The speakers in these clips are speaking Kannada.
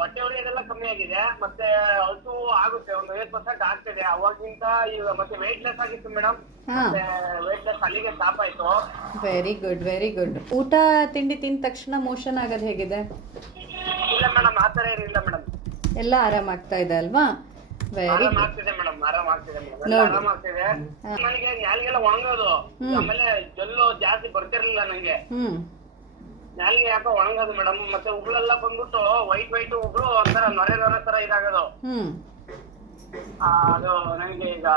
ಹೊಟ್ಟೆ ಉರಿಯೋದೆಲ್ಲ ಕಮ್ಮಿ ಆಗಿದೆ, ಮತ್ತೆ ಹಸು ಆಗುತ್ತೆ, ಒಂದು 50% ಆಗ್ತಿದೆ ಅವಾಗಿಂತ. ಈಗ ಮತ್ತೆ ವೆಯ್ಟ್ ಲೆಸ್ ಆಗಿತ್ತು ಮೇಡಮ್, ಹಾ. ಮತ್ತೆ ವೆಯ್ಟ್ ಲೆಸ್ ಅಲ್ಲಿಗೆ ಸ್ಟಾಪ್ ಆಯ್ತು. Very good very good. ಊಟ ತಿಂಡಿ ತಿಂದ ತಕ್ಷಣ ಮೋಷನ್ ಆಗೋದು ಹೇಗಿದೆ? ಇಲ್ಲ ಮೇಡಮ್, ಆ ತರ ಏನಿಲ್ಲ ಮೇಡಮ್. ಎಲ್ಲ ಆರಾಮಾಗ್ತಾ ಇದೆ ಅಲ್ವಾ? ವೆರಿ ಆರಾಮ್ ಗುಡ್. ಆಗ್ತಿದೆ ಮೇಡಮ್, ಆರಾಮ್ ಆಗ್ತಿದೆ ಮೇಡಮ್, ಎಲ್ಲ ನೋಡಿ. ಆರಾಮ್ ಆಗ್ತಿದೆ. ನನಗೆ ನಾಲಿಗೆಲ್ಲ ಒಣಗೋದು, ಆಮೇಲೆ ಜೊಲ್ಲು ಜಾಸ್ತಿ ಬರ್ತಿರ್ಲಿಲ್ಲ ನಂಗೆ. ನಾಲಿಗೆ ಯಾಕೋ ಒಣಗೋದು ಮೇಡಮ್, ಮತ್ತೆ ಉಗುಳೆಲ್ಲ ಬಂದ್ಬಿಟ್ಟು ವೈಟ್ ಉಗುಳು ಒಂಥರ ನೊರೆ ತರ ಇದಾಗೋದು. ಅದು ನನಗೆ ಈಗ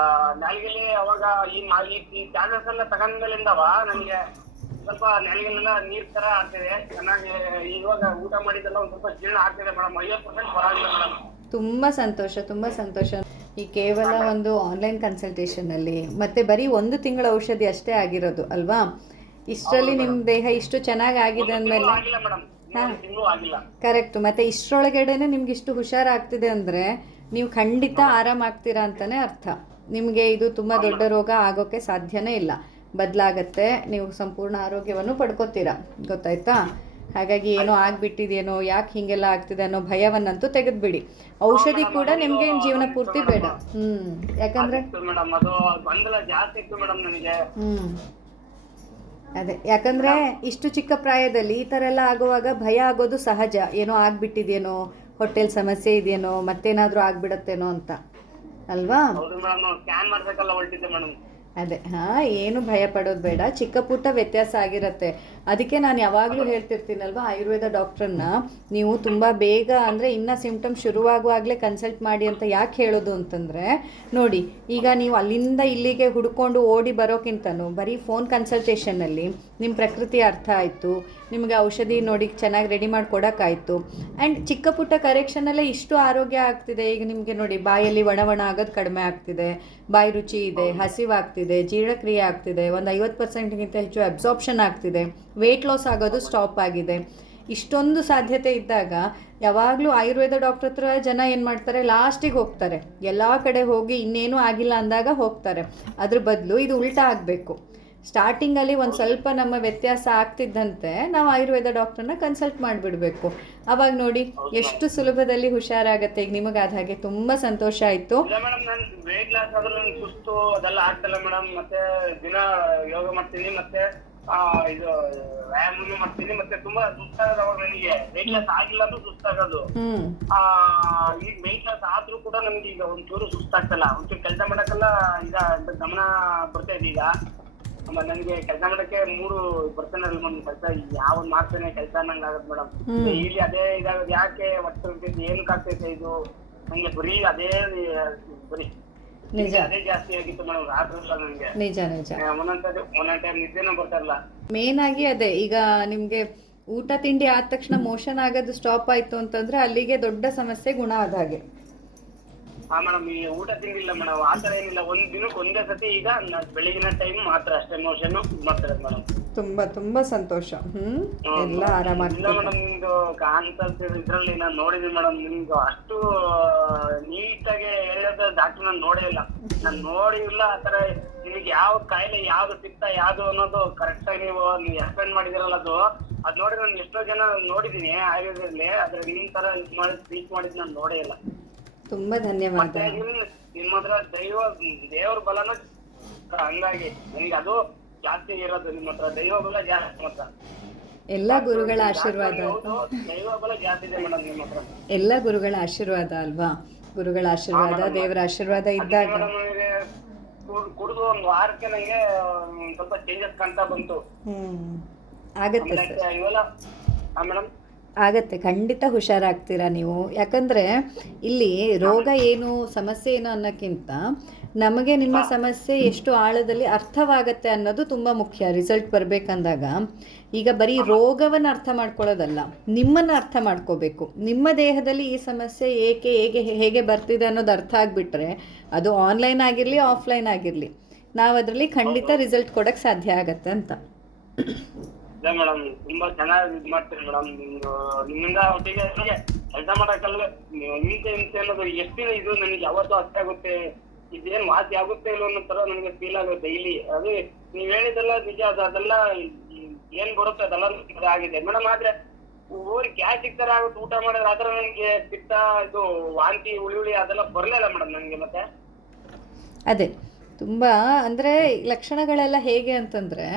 ನಾಲಿಗೆಲಿ ಅವಾಗ ಈ ಟ್ಯಾಬ್ಲೆಟ್ಸ್ ಎಲ್ಲ ತಗೊಂಡ್ಮೇಲಿಂದವ ನನಗೆ ಸ್ವಲ್ಪ ನಾಲಿಗೆಲ್ಲ ನೀರ್ ತರ ಆಗ್ತಿದೆ. ಚೆನ್ನಾಗಿ ಇವಾಗ ಊಟ ಮಾಡಿದ್ದೆಲ್ಲ ಒಂದ್ ಸ್ವಲ್ಪ ಜೀರ್ಣ ಆಗ್ತಿದೆ ಮೇಡಮ್, 50% ಪರವಾಗಿಲ್ಲ ಮೇಡಮ್. ತುಂಬ ಸಂತೋಷ ತುಂಬ ಸಂತೋಷ. ಈ ಕೇವಲ ಒಂದು ಆನ್ಲೈನ್ ಕನ್ಸಲ್ಟೇಷನಲ್ಲಿ ಮತ್ತೆ ಬರೀ 1 ತಿಂಗಳ ಔಷಧಿ ಅಷ್ಟೇ ಆಗಿರೋದು ಅಲ್ವಾ? ಇಷ್ಟರಲ್ಲಿ ನಿಮ್ಮ ದೇಹ ಇಷ್ಟು ಚೆನ್ನಾಗಿ ಆಗಿದೆ ಅಂದಮೇಲೆ ಆಗಿಲ್ಲ ಮೇಡಮ್, ತಿಂಗಳು ಆಗಿಲ್ಲ. ಕರೆಕ್ಟು. ಮತ್ತು ಇಷ್ಟರೊಳಗಡೆನೆ ನಿಮ್ಗೆ ಇಷ್ಟು ಹುಷಾರಾಗ್ತಿದೆ ಅಂದರೆ ನೀವು ಖಂಡಿತ ಆರಾಮಾಗ್ತೀರಾ ಅಂತಲೇ ಅರ್ಥ. ನಿಮಗೆ ಇದು ತುಂಬ ದೊಡ್ಡ ರೋಗ ಆಗೋಕ್ಕೆ ಸಾಧ್ಯನೇ ಇಲ್ಲ, ಬದಲಾಗತ್ತೆ, ನೀವು ಸಂಪೂರ್ಣ ಆರೋಗ್ಯವನ್ನು ಪಡ್ಕೋತೀರಾ. ಗೊತ್ತಾಯ್ತಾ? ಹಾಗಾಗಿ ಏನೋ ಆಗ್ಬಿಟ್ಟಿದೆಯೇನೋ, ಯಾಕೆ ಹೀಗೆಲ್ಲ ಆಗ್ತಿದೆ ಅನ್ನೋ ಭಯವನ್ನಂತೂ ತೆಗೆದುಬಿಡಿ. ಔಷಧಿ ಕೂಡ ನಿಮಗೆ ಜೀವನ ಪೂರ್ತಿ ಬೇಡ. ಯಾಕಂದರೆ ಮೇಡಮ್ ಅದು ಗೊಂದಲ ಜಾಸ್ತಿ ಇತ್ತು ಮೇಡಮ್ ನನಗೆ. ಅದೇ, ಯಾಕಂದರೆ ಇಷ್ಟು ಚಿಕ್ಕ ಪ್ರಾಯದಲ್ಲಿ ಈ ಥರ ಎಲ್ಲ ಆಗುವಾಗ ಭಯ ಆಗೋದು ಸಹಜ. ಏನೋ ಆಗ್ಬಿಟ್ಟಿದೆಯೇನೋ, ಹೊಟ್ಟೆಲಿ ಸಮಸ್ಯೆ ಇದೆಯೇನೋ, ಮತ್ತೇನಾದರೂ ಆಗ್ಬಿಡತ್ತೇನೋ ಅಂತ ಅಲ್ವಾ? ಹೌದು ಮೇಡಮ್, ಸ್ಕ್ಯಾನ್ ಮಾಡ್ಬೇಕಲ್ಲ ಹೊರಟಿದ್ದೆ ಮೇಡಮ್. ಅದೇ, ಏನು ಭಯ ಪಡೋದು ಬೇಡ, ಚಿಕ್ಕ ಪುಟ್ಟ ವ್ಯತ್ಯಾಸ ಆಗಿರುತ್ತೆ. ಅದಕ್ಕೆ ನಾನು ಯಾವಾಗಲೂ ಹೇಳ್ತಿರ್ತೀನಲ್ವ, ಆಯುರ್ವೇದ ಡಾಕ್ಟ್ರನ್ನ ನೀವು ತುಂಬ ಬೇಗ ಅಂದರೆ ಇನ್ನೂ ಸಿಂಪ್ಟಮ್ ಶುರುವಾಗುವಾಗಲೇ ಕನ್ಸಲ್ಟ್ ಮಾಡಿ ಅಂತ ಯಾಕೆ ಹೇಳೋದು ಅಂತಂದರೆ, ನೋಡಿ ಈಗ ನೀವು ಅಲ್ಲಿಂದ ಇಲ್ಲಿಗೆ ಹುಡ್ಕೊಂಡು ಓಡಿ ಬರೋಕ್ಕಿಂತನೂ ಬರೀ ಫೋನ್ ಕನ್ಸಲ್ಟೇಷನ್ನಲ್ಲಿ ನಿಮ್ಮ ಪ್ರಕೃತಿ ಅರ್ಥ ಆಯಿತು, ನಿಮಗೆ ಔಷಧಿ ನೋಡಿ ಚೆನ್ನಾಗಿ ರೆಡಿ ಮಾಡಿ ಕೊಡೋಕ್ಕಾಯಿತು. ಆ್ಯಂಡ್ ಚಿಕ್ಕ ಪುಟ್ಟ ಕರೆಕ್ಷನಲ್ಲೇ ಇಷ್ಟು ಆರೋಗ್ಯ ಆಗ್ತಿದೆ. ಈಗ ನಿಮಗೆ ನೋಡಿ, ಬಾಯಲ್ಲಿ ಒಣ ಆಗೋದು ಕಡಿಮೆ ಆಗ್ತಿದೆ, ಬಾಯಿ ರುಚಿ ಇದೆ, ಹಸಿವಾಗ್ತಿದೆ, ಜೀರ್ಣಕ್ರಿಯೆ ಆಗ್ತಿದೆ, ಒಂದು 50%ಗಿಂತ ಹೆಚ್ಚು ಅಬ್ಸಾರ್ಪ್ಷನ್ ಆಗ್ತಿದೆ, ವೆಯ್ಟ್ ಲಾಸ್ ಆಗೋದು ಸ್ಟಾಪ್ ಆಗಿದೆ. ಇಷ್ಟೊಂದು ಸಾಧ್ಯತೆ ಇದ್ದಾಗ ಯಾವಾಗಲೂ ಆಯುರ್ವೇದ ಡಾಕ್ಟ್ರ್ ಹತ್ರ ಜನ ಏನು ಮಾಡ್ತಾರೆ, ಲಾಸ್ಟಿಗೆ ಹೋಗ್ತಾರೆ. ಎಲ್ಲ ಕಡೆ ಹೋಗಿ ಇನ್ನೇನೂ ಆಗಿಲ್ಲ ಅಂದಾಗ ಹೋಗ್ತಾರೆ. ಅದ್ರ ಬದಲು ಇದು ಉಲ್ಟಾ ಆಗಬೇಕು. ಸ್ಟಾರ್ಟಿಂಗಲ್ಲಿ ಒಂದು ಸ್ವಲ್ಪ ನಮ್ಮ ವ್ಯತ್ಯಾಸ ಆಗ್ತಿದ್ದಂತೆ ನಾವು ಆಯುರ್ವೇದ ಡಾಕ್ಟ್ರನ್ನ ಕನ್ಸಲ್ಟ್ ಮಾಡಿಬಿಡಬೇಕು. ಅವಾಗ ನೋಡಿ ಎಷ್ಟು ಸುಲಭದಲ್ಲಿ ಹುಷಾರಾಗತ್ತೆ. ಈಗ ನಿಮಗಾದ ಹಾಗೆ ತುಂಬ ಸಂತೋಷ ಆಯಿತು. ಮೇಡಮ್, ನಾನು ವೆಯ್ಟ್ ಲಾಸ್ ಆದ್ರೂ ನನಗೆ ಸುಸ್ತು ಅದೆಲ್ಲ ಆಗ್ತಿಲ್ಲ ಮೇಡಮ್. ಮತ್ತೆ ದಿನ ಯೋಗ ಮಾಡ್ತೀನಿ, ಮತ್ತೆ ಇದು ವ್ಯಾಯಾಮ ಮಾಡ್ತೀನಿ, ಮತ್ತೆ ತುಂಬಾ ಸುಸ್ತಾಗದ. ಅವಾಗ ನನಗೆ ವೆಯ್ಟ್ ಲಾಸ್ ಆಗಿಲ್ಲ ಅಂದ್ರೂ ಸುಸ್ತಾಗೋದು. ಈಗ ವೆಯ್ಟ್ ಲಾಸ್ ಆದ್ರೂ ಕೂಡ ನಮ್ಗೆ ಈಗ ಒಂಚೂರು ಸುಸ್ತಾಗ್ತಲ್ಲ, ಒಂಚೂರು ಕೆಲಸ ಮಾಡಕ್ಕೆಲ್ಲ ಈಗ ಗಮನ ಬರ್ತಾ ಇದೆ. ಈಗ ನನಗೆ ಕೆಲಸ ಮಾಡಕ್ಕೆ 3 ಪರ್ಸನಲ್ ಒಂದು ಕೆಲಸ ಯಾವ ಮಾಡ್ತೇನೆ ಕೆಲಸ ನಂಗೆ ಆಗತ್ತೆ ಮೇಡಮ್. ಇಲ್ಲಿ ಅದೇ ಇದಾಗದು, ಯಾಕೆ ಒಟ್ಟು ಏನಕ್ಕೆ ಆಗ್ತೈತೆ ಇದು ನಂಗೆ ಬರೀ ಅದೇ ಅದೇ ಜಾಸ್ತಿ ಆಗಿತ್ತು ಮೇಡಮ್. ರಾತ್ರಿ ಇಲ್ಲ ನನಗೆ, ನಿಜ ನಿಜ. ಒಂದೊಂದ್ ಟೈಮ್ ನಿದ್ದೆನೂ ಬರ್ತಾ ಇಲ್ಲ. ಮೇನ್ ಆಗಿ ಅದೇ, ಈಗ ನಿಮಗೆ ಊಟ ತಿಂಡಿ ಆದ ತಕ್ಷಣ ಮೋಷನ್ ಆಗೋದು ಸ್ಟಾಪ್ ಆಯಿತು ಅಂತಂದರೆ ಅಲ್ಲಿಗೆ ದೊಡ್ಡ ಸಮಸ್ಯೆ ಗುಣ ಆದ ಹಾಗೆ. ಹಾ ಮೇಡಮ್, ಈ ಊಟ ತಿಂಡಿಲ್ಲ ಮೇಡಮ್, ಆತರ ಏನಿಲ್ಲ. ಒಂದ್ ದಿನಕ್ಕೆ ಒಂದೇ ಸತಿ ಈಗ ಬೆಳಿಗಿನ ಟೈಮ್ ಮಾತ್ರ ಅಷ್ಟೇ ಮೋಷನ್ ಮಾಡ್ತಾರೆ ಮೇಡಮ್. ತುಂಬಾ ತುಂಬಾ ಸಂತೋಷ. ಎಲ್ಲ ಆರಾಮಾಗಿ ಮೇಡಮ್. ನಿಮ್ದು ಕಾನ್ಸಲ್ಟ್ ಇದ್ರಲ್ಲಿ ನಾನು ನೋಡಿದೀನಿ ಮೇಡಮ್, ನಿಮ್ದು ಅಷ್ಟು ನೀಟಾಗಿ ಹೇಳೋದು ಡಾಕ್ಟರ್ ನಾನು ನೋಡೇ ಇಲ್ಲ. ನಾನು ನೋಡಿ ಇಲ್ಲ ಆತರ ನಿಮಗೆ ಯಾವ ಕಾಯಿಲೆ ಯಾವ್ದು ಸಿಗ್ತಾ ಯಾವ್ದು ಅನ್ನೋದು ಕರೆಕ್ಟ್ ಆಗಿ ನೀವು ಎಕ್ಸ್ಪ್ಲೇನ್ ಮಾಡಿದಿರಲ್ಲ, ಅದ್ ನೋಡಿ ನಾನು ಎಷ್ಟೋ ಜನ ನೋಡಿದೀನಿ ಆಯುರ್ವೇದದಲ್ಲಿ. ಆದ್ರೆ ನಿಮ್ ತರ ಇದು ಮಾಡಿ ಸ್ಪೀಚ್ ಮಾಡಿದ್ ನಾನು ನೋಡೇ ಇಲ್ಲ. ತುಂಬಾ ಧನ್ಯವಾದ. ನಿಮ್ಮ ಹತ್ರ ದೇವ್ರ ಬಲನ ಹಂಗಾಗಿ ನನಗೆ ಅದು ಜಾಸ್ತಿ ಇರೋದು. ನಿಮ್ಮ ಹತ್ರ ದೈವ ಬಲ ಜಾಸ್ತಿ, ಮಾತ್ರ ಎಲ್ಲ ಗುರುಗಳ ಆಶೀರ್ವಾದ. ದೈವ ಬಲ ಜಾಸ್ತಿ ಇದೆ ಮೇಡಮ್ ನಿಮ್ಮ ಹತ್ರ. ಎಲ್ಲ ಗುರುಗಳ ಆಶೀರ್ವಾದ ಅಲ್ವಾ? ಗುರುಗಳ ಆಶೀರ್ವಾದ, ದೇವರ ಆಶೀರ್ವಾದ ಇದ್ದಾಗ ಕುಡಿದು ಒಂದು ವಾರಕ್ಕೆ ನಂಗೆ ಸ್ವಲ್ಪ ಚೇಂಜಸ್ ಕಾಣ್ತಾ ಬಂತು. ಆಗತ್ತೆ ಸರ್, ಇವೆಲ್ಲ ಮೇಡಮ್ ಆಗತ್ತೆ, ಖಂಡಿತ ಹುಷಾರಾಗ್ತೀರಾ ನೀವು. ಯಾಕಂದರೆ ಇಲ್ಲಿ ರೋಗ ಏನು, ಸಮಸ್ಯೆ ಏನು ಅನ್ನೋಕ್ಕಿಂತ ನಮಗೆ ನಿಮ್ಮ ಸಮಸ್ಯೆ ಎಷ್ಟು ಆಳದಲ್ಲಿ ಅರ್ಥವಾಗತ್ತೆ ಅನ್ನೋದು ತುಂಬ ಮುಖ್ಯ. ರಿಸಲ್ಟ್ ಬರಬೇಕಂದಾಗ ಈಗ ಬರೀ ರೋಗವನ್ನು ಅರ್ಥ ಮಾಡ್ಕೊಳ್ಳೋದಲ್ಲ, ನಿಮ್ಮನ್ನು ಅರ್ಥ ಮಾಡ್ಕೋಬೇಕು. ನಿಮ್ಮ ದೇಹದಲ್ಲಿ ಈ ಸಮಸ್ಯೆ ಏಕೆ ಹೇಗೆ ಬರ್ತಿದೆ ಅನ್ನೋದು ಅರ್ಥ ಆಗಿಬಿಟ್ರೆ, ಅದು ಆನ್ಲೈನ್ ಆಗಿರಲಿ ಆಫ್ಲೈನ್ ಆಗಿರಲಿ, ನಾವು ಅದರಲ್ಲಿ ಖಂಡಿತ ರಿಸಲ್ಟ್ ಕೊಡೋಕ್ಕೆ ಸಾಧ್ಯ ಆಗತ್ತೆ ಅಂತ. ಮೇಡಮ್ ತುಂಬಾ ಚೆನ್ನಾಗಿ ಇದು ಮಾಡ್ತೀರಿ ಮೇಡಮ್. ನಿಮ್ಮಿಂದ ಒಟ್ಟಿಗೆ ಕೆಲಸ ಮಾಡಕ್ಕಲ್ವೇ ಹಿಂಸೆ ಅನ್ನೋದು ಎಷ್ಟಿನ ಇದು ನನಗೆ ಯಾವತ್ತೂ ಅರ್ಥ ಆಗುತ್ತೆ. ಇದೇನ್ ವಾಸಿ ಆಗುತ್ತೆ ಇಲ್ಲ ಅನ್ನೋ ತರ ನನಗೆ ಫೀಲ್ ಆಗುತ್ತೆ ಡೈಲಿ. ಅದೇ ನೀವ್ ಹೇಳಿದೆಲ್ಲ ನಿಜ, ಅದೆಲ್ಲ ಏನ್ ಬರುತ್ತೆ ಅದೆಲ್ಲ ಆಗಿದೆ ಮೇಡಮ್. ಆದ್ರೆ ಓರಿ ಗ್ಯಾಸ್ಟ್ರಿಕ್ ತರ ಆಗುತ್ತೆ ಊಟ ಮಾಡಿದ್ರೆ, ಆತರ ನನಗೆ ಪಿತ್ತ, ಇದು ವಾಂತಿ, ಹುಳಿ ಅದೆಲ್ಲ ಬರ್ಲಿಲ್ಲ ಮೇಡಮ್ ನನಗೆ. ಮತ್ತೆ ಅದೇ ತುಂಬ ಅಂದರೆ ಲಕ್ಷಣಗಳೆಲ್ಲ ಹೇಗೆ ಅಂತಂದರೆ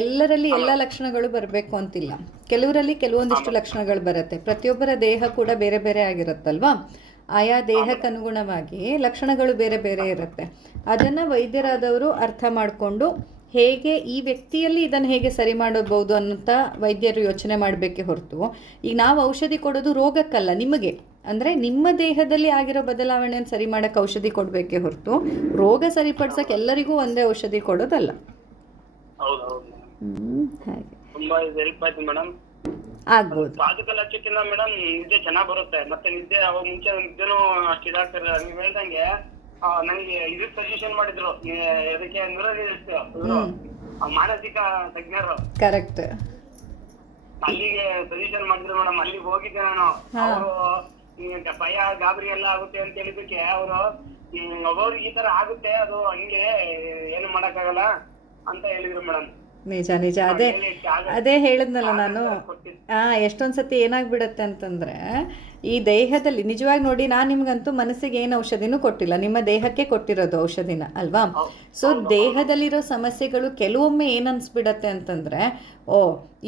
ಎಲ್ಲರಲ್ಲಿ ಎಲ್ಲ ಲಕ್ಷಣಗಳು ಬರಬೇಕು ಅಂತಿಲ್ಲ. ಕೆಲವರಲ್ಲಿ ಕೆಲವೊಂದಿಷ್ಟು ಲಕ್ಷಣಗಳು ಬರುತ್ತೆ. ಪ್ರತಿಯೊಬ್ಬರ ದೇಹ ಕೂಡ ಬೇರೆ ಬೇರೆ ಆಗಿರುತ್ತಲ್ವಾ. ಆಯಾ ದೇಹಕ್ಕೆ ಅನುಗುಣವಾಗಿ ಲಕ್ಷಣಗಳು ಬೇರೆ ಬೇರೆ ಇರುತ್ತೆ. ಅದನ್ನು ವೈದ್ಯರಾದವರು ಅರ್ಥ ಮಾಡಿಕೊಂಡು ಹೇಗೆ ಈ ವ್ಯಕ್ತಿಯಲ್ಲಿ ಇದನ್ನು ಹೇಗೆ ಸರಿ ಮಾಡಬಹುದು ಅಂತ ವೈದ್ಯರು ಯೋಚನೆ ಮಾಡಬೇಕೇ ಹೊರತು, ಈಗ ನಾವು ಔಷಧಿ ಕೊಡೋದು ರೋಗಕ್ಕಲ್ಲ, ನಿಮಗೆ ಅಂದರೆ ನಿಮ್ಮ ದೇಹದಲ್ಲಿ ಆಗಿರೋ ಬದಲಾವಣೆಯನ್ನು ಸರಿ ಮಾಡೋಕ್ಕೆ ಔಷಧಿ ಕೊಡಬೇಕೇ ಹೊರತು ರೋಗ ಸರಿಪಡಿಸೋಕೆ ಎಲ್ಲರಿಗೂ ಒಂದೇ ಔಷಧಿ ಕೊಡೋದಲ್ಲ. ಹಾಗೆ ತುಂಬಾ ಹೆಲ್ಪ್ ಆಯ್ತು ಮೇಡಮ್. ಆಗ್ಬೋದು. ಪಾದಕಲ್ ಹಚ್ಚಕ್ಕಿಂತ ಮೇಡಮ್ ನಿದ್ದೆ ಚೆನ್ನಾಗ್ ಬರುತ್ತೆ. ಮತ್ತೆ ನಿದ್ದೆ ಅವಾಗ ಮುಂಚೆ ನಿದ್ದೆನೂ ಅಷ್ಟು ಇದಾಗ್ತಿರಲಿಲ್ಲ. ನೀವ್ ಹೇಳ್ದಂಗೆ ನನಗೆ ಇದು ಸಜೆಷನ್ ಮಾಡಿದ್ರು, ಅದಕ್ಕೆ ಮಾನಸಿಕ ತಜ್ಞರು ಕರೆಕ್ಟ್ ಅಲ್ಲಿಗೆ ಸಜೆಷನ್ ಮಾಡಿದ್ರು ಮೇಡಮ್. ಅಲ್ಲಿಗೆ ಹೋಗಿದ್ದೆ ನಾನು. ಅವರು ಭಯ ಗಾಬರಿ ಎಲ್ಲ ಆಗುತ್ತೆ ಅಂತ ಹೇಳಿದಕ್ಕೆ ಅವರು ಒಬ್ಬೊಬ್ರಿಗೆ ಈ ತರ ಆಗುತ್ತೆ, ಅದು ಹಂಗೆ ಏನು ಮಾಡಕ್ಕಾಗಲ್ಲ ಅಂತ ಹೇಳಿದ್ರು ಮೇಡಮ್. ನಿಜ ನಿಜ, ಅದೇ ಹೇಳಿದ್ನಲ್ಲ ನಾನು. ಎಷ್ಟೊಂದು ಸತಿ ಏನಾಗ್ಬಿಡತ್ತೆ ಅಂತಂದರೆ ಈ ದೇಹದಲ್ಲಿ ನಿಜವಾಗಿ ನೋಡಿ, ನಾನು ನಿಮ್ಗಂತೂ ಮನಸ್ಸಿಗೆ ಏನು ಔಷಧಿನೂ ಕೊಟ್ಟಿಲ್ಲ, ನಿಮ್ಮ ದೇಹಕ್ಕೆ ಕೊಟ್ಟಿರೋದು ಔಷಧಿನ ಅಲ್ವಾ. ಸೊ ದೇಹದಲ್ಲಿರೋ ಸಮಸ್ಯೆಗಳು ಕೆಲವೊಮ್ಮೆ ಏನು ಅನಿಸ್ಬಿಡತ್ತೆ ಅಂತಂದರೆ,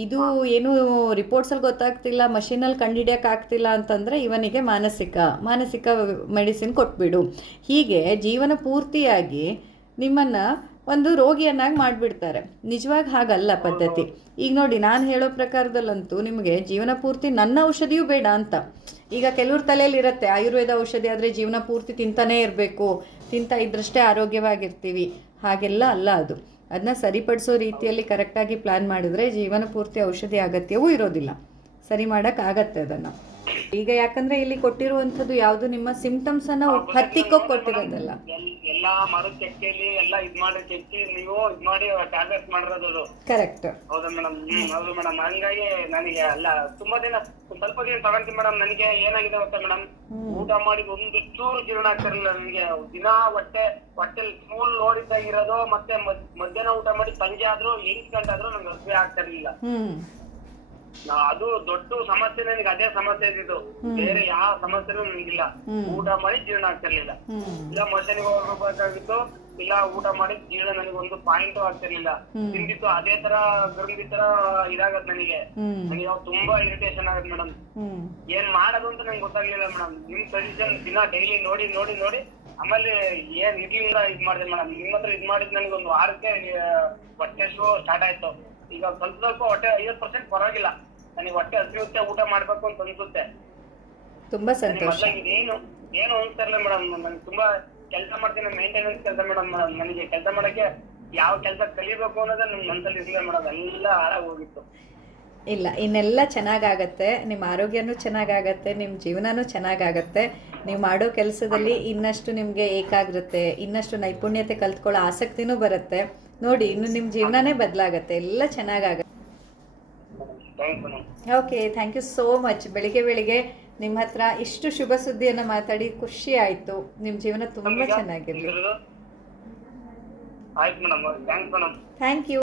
ಇದು ಏನು ರಿಪೋರ್ಟ್ಸಲ್ಲಿ ಗೊತ್ತಾಗ್ತಿಲ್ಲ, ಮಷೀನಲ್ಲಿ ಕಂಡುಹಿಡಿಯೋಕ್ಕಾಗ್ತಿಲ್ಲ ಅಂತಂದರೆ ಇವನಿಗೆ ಮಾನಸಿಕ ಮೆಡಿಸಿನ್ ಕೊಟ್ಬಿಡು. ಹೀಗೆ ಜೀವನ ಪೂರ್ತಿಯಾಗಿ ನಿಮ್ಮನ್ನು ಒಂದು ರೋಗಿಯನ್ನಾಗಿ ಮಾಡಿಬಿಡ್ತಾರೆ. ನಿಜವಾಗಿ ಹಾಗಲ್ಲ ಪದ್ಧತಿ. ಈಗ ನೋಡಿ, ನಾನು ಹೇಳೋ ಪ್ರಕಾರದಲ್ಲಂತೂ ನಿಮಗೆ ಜೀವನ ಪೂರ್ತಿ ನನ್ನ ಔಷಧಿಯೂ ಬೇಡ ಅಂತ. ಈಗ ಕೆಲವ್ರ ತಲೆಯಲ್ಲಿ ಇರುತ್ತೆ, ಆಯುರ್ವೇದ ಔಷಧಿ ಆದರೆ ಜೀವನ ಪೂರ್ತಿ ತಿಂತಾನೇ ಇರಬೇಕು, ತಿಂತಾ ಇದ್ರಷ್ಟೇ ಆರೋಗ್ಯವಾಗಿರ್ತೀವಿ. ಹಾಗೆಲ್ಲ ಅಲ್ಲ ಅದು. ಅದನ್ನ ಸರಿಪಡಿಸೋ ರೀತಿಯಲ್ಲಿ ಕರೆಕ್ಟಾಗಿ ಪ್ಲ್ಯಾನ್ ಮಾಡಿದ್ರೆ ಜೀವನ ಪೂರ್ತಿ ಔಷಧಿ ಅಗತ್ಯವೂ ಇರೋದಿಲ್ಲ. ಸರಿ ಮಾಡೋಕ್ಕಾಗತ್ತೆ ಅದನ್ನು. ಈಗ ಯಾಕಂದರೆ ಇಲ್ಲಿ ಕೊಟ್ಟಿರುವಂಥದ್ದು ಯಾವುದು ನಿಮ್ಮ ಸಿಂಪ್ಟಮ್ಸನ್ನು ಹತ್ತಿಕ್ಕೋಗಿ ಕೊಟ್ಟಿರೋದಲ್ಲ. ಎಲ್ಲಾ ಮರದ ಚಕ್ಕೆಯಲ್ಲಿ ಎಲ್ಲ ಇದ್ ಮಾಡಿ ಚೆಚ್ಚಿ ನೀವು ಇದ್ ಮಾಡಿ ಟ್ಯಾಬ್ಲೆಟ್ ಮಾಡಿರೋದು. ಕರೆಕ್ಟ್. ಹೌದಾ ಮೇಡಮ್? ಹೌದು ಮೇಡಮ್. ಹಂಗಾಗಿ ನನಗೆ ಅಲ್ಲ ತುಂಬಾ ದಿನ ಸ್ವಲ್ಪ ದಿನ ತಗೊಂತೀನಿ ಮೇಡಮ್. ನನಗೆ ಏನಾಗಿದೆ ಗೊತ್ತಾ ಮೇಡಮ್, ಊಟ ಮಾಡಿ ಒಂದು ಚೂರು ಜೀರ್ಣ ಆಗ್ತಿರ್ಲಿಲ್ಲ ನನಗೆ. ದಿನ ಹೊಟ್ಟೆಲ್ ಫುಲ್ ನೋಡಿದ್ದಾಗಿರೋದು. ಮತ್ತೆ ಮಧ್ಯಾಹ್ನ ಊಟ ಮಾಡಿ ಸಂಜೆ ಆದ್ರೂ 8 ಗಂಟೆ ಆದ್ರೂ ನಂಗೆ ಹಸಿವೆ ಆಗ್ತಿರ್ಲಿಲ್ಲ. ಅದು ದೊಡ್ಡ ಸಮಸ್ಯೆ ನನಗೆ. ಅದೇ ಸಮಸ್ಯೆ ಇದ್ದಿದ್ದು, ಬೇರೆ ಯಾವ ಸಮಸ್ಯೆನೂ ನನಗಿಲ್ಲ. ಊಟ ಮಾಡಿ ಜೀರ್ಣ ಆಗ್ತಿರ್ಲಿಲ್ಲ. ಇಲ್ಲ ಮೋಷನ್ಗೆ ಹೋಗ್ಬೇಕಾಗಿತ್ತು, ಇಲ್ಲ ಊಟ ಮಾಡಿ ಜೀರ್ಣ ನನಗೆ ಒಂದು ಪಾಯಿಂಟ್ ಆಗ್ತಿರ್ಲಿಲ್ಲ. ತಿಂದಿತ್ತು ಅದೇ ತರ ಗರ್ಭಿ ತರ ಇದಾಗತ್ ನನಗೆ. ನನಗೆ ತುಂಬಾ ಇರಿಟೇಷನ್ ಆಗತ್ ಮೇಡಮ್. ಏನ್ ಮಾಡೋದು ಅಂತ ನಂಗೆ ಗೊತ್ತಾಗ್ಲಿಲ್ಲ ಮೇಡಮ್. ನಿಮ್ ಸಜೆಷನ್ ದಿನ ಡೈಲಿ ನೋಡಿ ನೋಡಿ ನೋಡಿ ಆಮೇಲೆ ಏನ್ ಇರ್ಲಿಲ್ಲ ಇದ್ ಮಾಡಿದೆ ಮೇಡಮ್. ನಿಮ್ಮ ಹತ್ರ ಇದ್ ಮಾಡಿದ್ ನನಗೆ ಒಂದು ವಾರಕ್ಕೆ ಹೊಟ್ಟೆ ಸ್ಟಾರ್ಟ್ ಆಯ್ತು. ಈಗ ಸ್ವಲ್ಪ ಹೊಟ್ಟೆ 50% ಪರವಾಗಿಲ್ಲ. ನನಗೆ ಹೊಟ್ಟೆ ಹಸಿರುತ್ತೆ, ಊಟ ಮಾಡ್ಬೇಕು ಅಂತ ಅನ್ಸುತ್ತೆ. ತುಂಬಾ ಸಂತೋಷ. ಏನು ಅನ್ಸ್ತಾರಲ್ಲ ಮೇಡಮ್. ನನಗೆ ತುಂಬಾ ಕೆಲಸ ಮಾಡ್ತೀನಿ, ಮೇಂಟೆನೆನ್ಸ್ ಕೆಲಸ ಮೇಡಮ್. ನನಗೆ ಕೆಲಸ ಮಾಡಕ್ಕೆ ಯಾವ ಕೆಲಸ ಕಲಿಬೇಕು ಅನ್ನೋದೇ ನನ್ನ ಮನಸ್ಸಲ್ಲಿ ಇರ್ಲಿಲ್ಲ ಮೇಡಮ್. ಎಲ್ಲ ಹಾಳಾಗಿ ಹೋಗಿತ್ತು. ಇಲ್ಲ, ಇನ್ನೆಲ್ಲ ಚೆನ್ನಾಗಾಗತ್ತೆ. ನಿಮ್ಮ ಆರೋಗ್ಯನೂ ಚೆನ್ನಾಗಾಗತ್ತೆ, ನಿಮ್ಮ ಜೀವನನೂ ಚೆನ್ನಾಗಾಗತ್ತೆ. ನೀವು ಮಾಡೋ ಕೆಲಸದಲ್ಲಿ ಇನ್ನಷ್ಟು ನಿಮಗೆ ಏಕಾಗ್ರತೆ, ಇನ್ನಷ್ಟು ನೈಪುಣ್ಯತೆ ಕಲ್ತ್ಕೊಳ್ಳೋ ಆಸಕ್ತಿನೂ ಬರುತ್ತೆ. ನೋಡಿ, ಇನ್ನು ನಿಮ್ಮ ಜೀವನನೇ ಬದಲಾಗತ್ತೆ. ಎಲ್ಲ ಚೆನ್ನಾಗಾಗತ್ತೆ. Okay, thank you so much. ಬೆಳಿಗ್ಗೆ ನಿಮ್ಮ ಹತ್ರ ಇಷ್ಟು ಶುಭ ಸುದ್ದಿಯನ್ನು ಮಾತಾಡಿ ಖುಷಿ ಆಯಿತು. ನಿಮ್ಮ ಜೀವನ ತುಂಬ ಚೆನ್ನಾಗಿರಲಿ. Thank you.